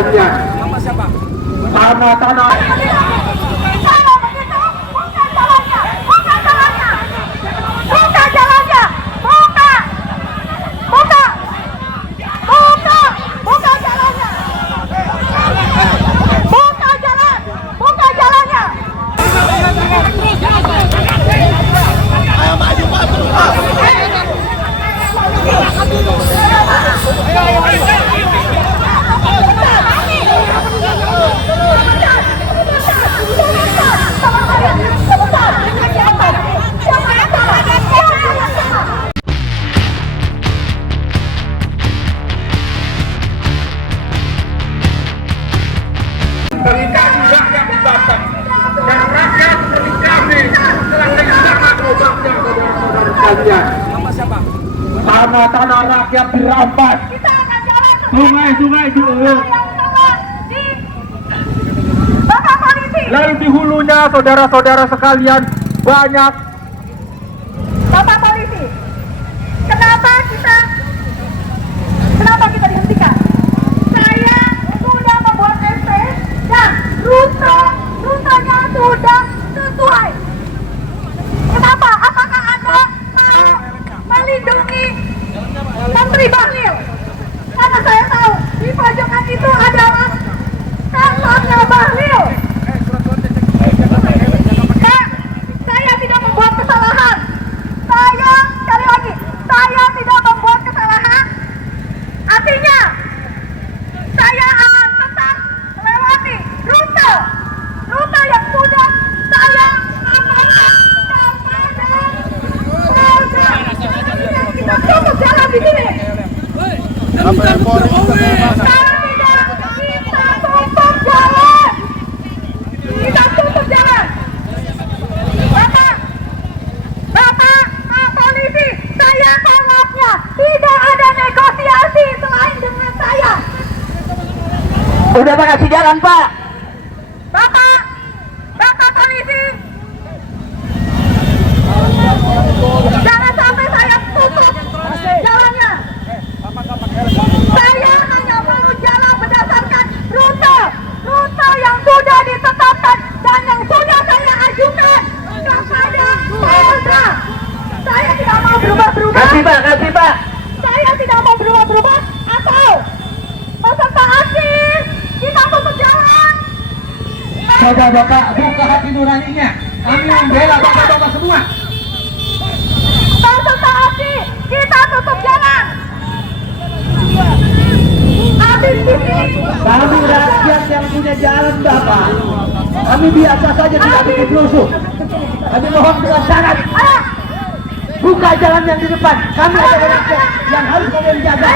sekalian. Tanah-tanah. Terikati rakyat di Batam dan rakyat seperti kami telah kehilangan obatnya, saudara-saudara sekalian. Tanah-tanah rakyat dirampas, sungai-sungai diuruk, lalu di hulunya, saudara-saudara sekalian, banyak. Bapak polisi, kenapa kita dihentikan? Saya sudah membuat SP dan rutenya sudah sesuai. Kenapa? Apakah Anda mau melindungi Menteri Bahlil? Karena saya tahu di pojokan itu adalah kantornya Bahlil. Saya tidak membuat kesalahan. Sekali lagi, saya tidak membuat kesalahan. Artinya, saya akan tetap melewati rute yang sudah saya amankan kepada Polda. Kita tutup jalan di sini. Kita tutup jalan. Kita tutup jalan. Bapak polisi, saya tangkapnya. Tidak ada negosiasi selain dengan saya. Udah Pak, kasih jalan Pak. Bapak polisi, jangan sampai saya tutup jalannya. Saya hanya mau jalan berdasarkan rute yang sudah ditetapkan dan yang sudah saya ajukan kepada Polda. Saya tidak mau berubah-berubah. Kasih Pak. Saya tidak mau berubah-berubah atau peserta aksi kita tutup jalan. Coba Bapak buka hati nuraninya. Kami membela Bapak-Bapak semua. Peserta aksi kita tutup jalan. Habis ini Kami rakyat yang punya jalan Bapak. Kami biasa saja tidak bikin rusuh. Kami mohon dengan sangat. Buka jalan yang di depan. Kami adalah rakyat yang harus kalian jaga.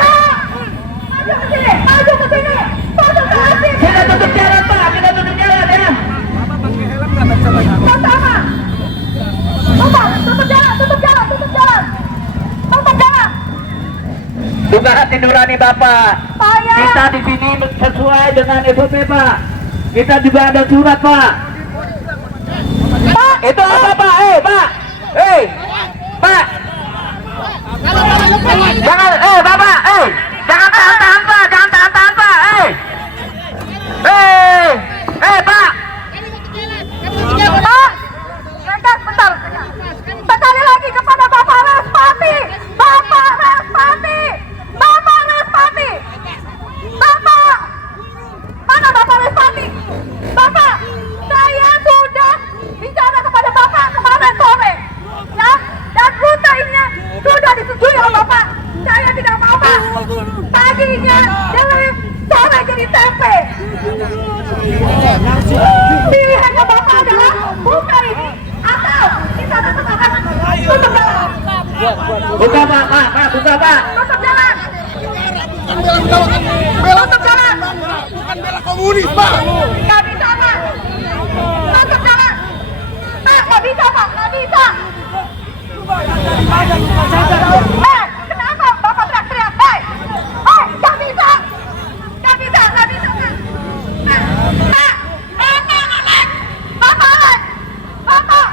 Maju ke sini. Peserta aksi. Kita tutup jalan Pak. Kita tutup jalan ya. Pertama. Bapak, tutup jalan. Tutup jalan. Buka hati nurani Bapak. Saya. Kita di sini sesuai dengan SOP Pak. Kita juga ada surat Pak. Pak. Itu apa Pak? Pak. Pak. Jangan, Bapak, jangan tahan-tahan Pak, jangan tahan-tahan Pak, Pak. Pak, bentar. Sekali lagi kepada Bapak Respati. Bapak, mana Bapak Respati? Bapak, saya sudah bicara kepada Bapak kemarin sore, ya, dan rute ini sudah disetujui oleh Bapak. Saya tidak mau Pak. Paginya dari sore jadi tempe. Pilihannya Bapak adalah buka ini atau kita tetap akan tutup jalan. Buka Pak, buka Pak. Tutup jalan. Tutup jalan. Bukan bela komunis, Pak. Nggak bisa Pak. Tutup jalan. Pak, nggak bisa Pak, nggak bisa. Kenapa Bapak teriak-teriak? Nggak bisa. Nggak bisa Pak. Bapak.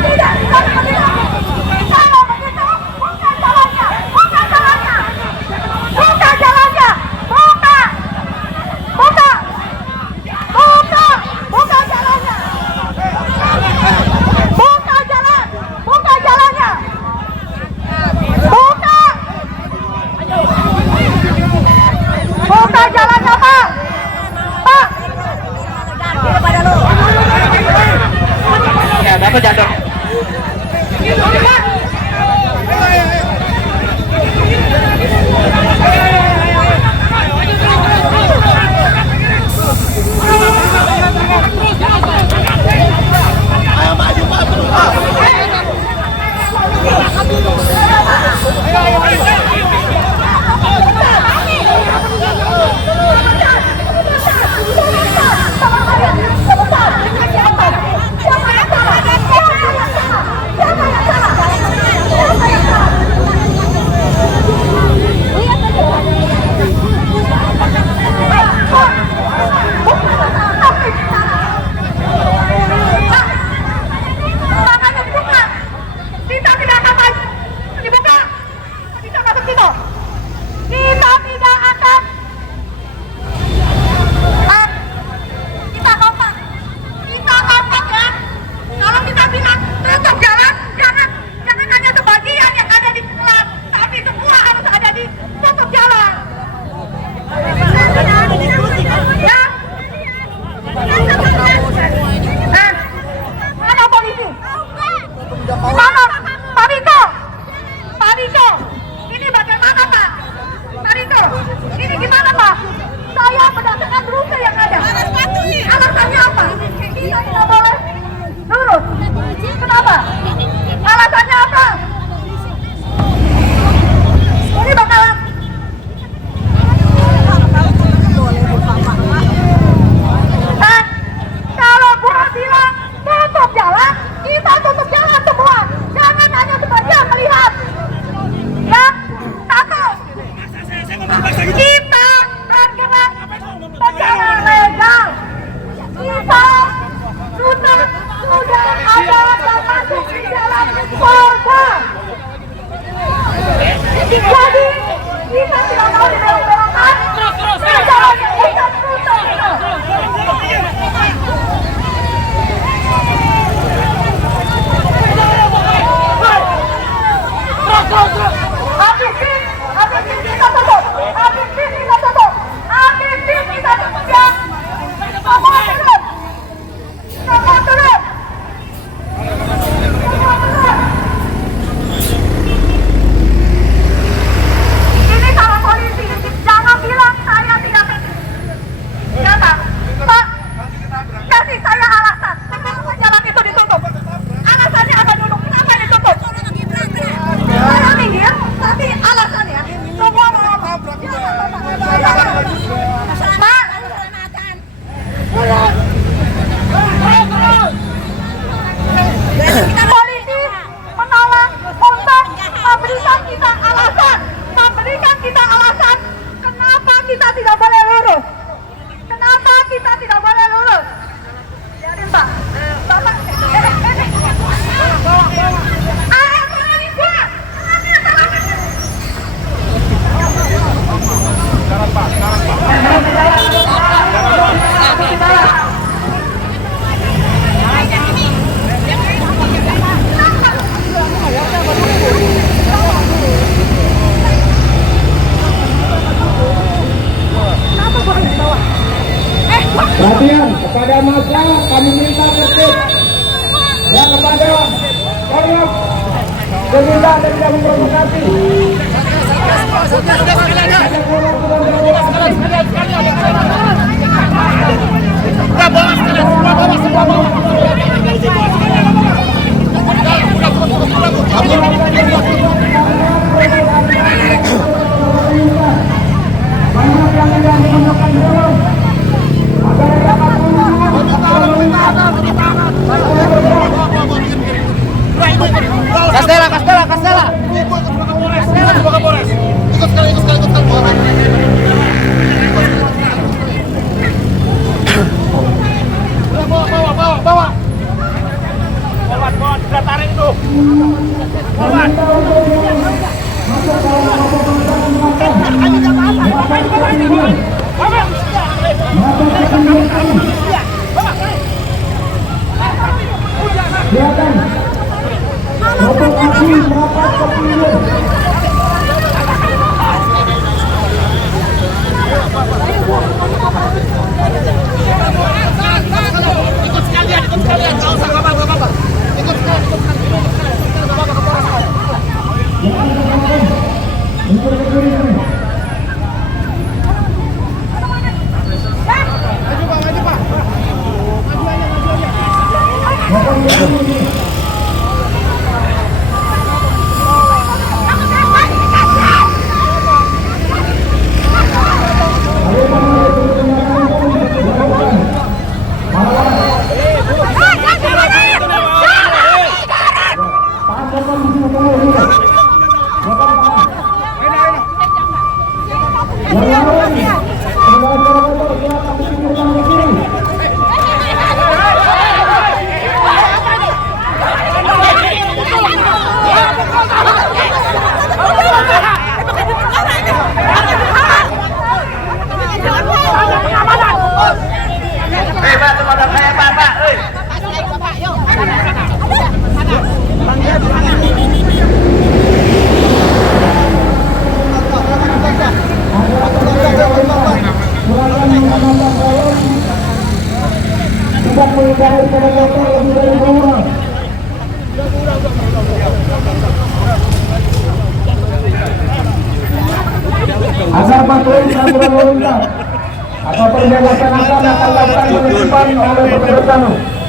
Tidak. jatuh. Ayo maju Pak, terus Pak. Kita tidak akan dibuka. Kita masuk situ. Kita tidak akan. Kita kompak. Kita kompak ya. Kalau kita bilang tutup jalan, jangan hanya sebagian yang ada di kelas, tapi semua harus ada di tutup jalan. Ya. Mana polisi? Mana? Pak Rito, ini bagaimana Pak? Pak Rito, ini gimana Pak? Saya berdasarkan rute yang ada. Alasannya apa? Kita tidak boleh lurus. Kenapa? Alasannya apa? Ini bakalan kalau gua bilang tutup jalan, kita tutup jalan semua. Jangan hanya sebagian melihat. Ya, satu. Kita bergerak secara legal. Kita sudah ada dan masuk di dalam Polda. Jadi kita tidak mau dibelok-belokkan. Jalan yang kita tutup itu. Habis ini kita tutup. Semua turun. Ini salah polisi. Jangan bilang saya tidak ya Pak. Kasih saya alasan. Kenapa jalan itu ditutup? Alasannya apa dulu? Kenapa ditutup? Saya minggir, tapi alasannya semua mau Pak. Polisi menolak untuk memberikan kita alasan kenapa kita tidak boleh lurus. Kenapa kita tidak boleh lurus? Biarin Pak. Bapak. Tolongin gua. Sekarang Pak. Perhatian kepada massa, kami minta tertib. Ya, kepada korlap berminta dan tidak memprovokasi. Kastela. Ikut sekali. Bawa. Bawa, sudah tarik itu. Bawa. Ikut sekalian, nggak usah apa-apa. Sumartano.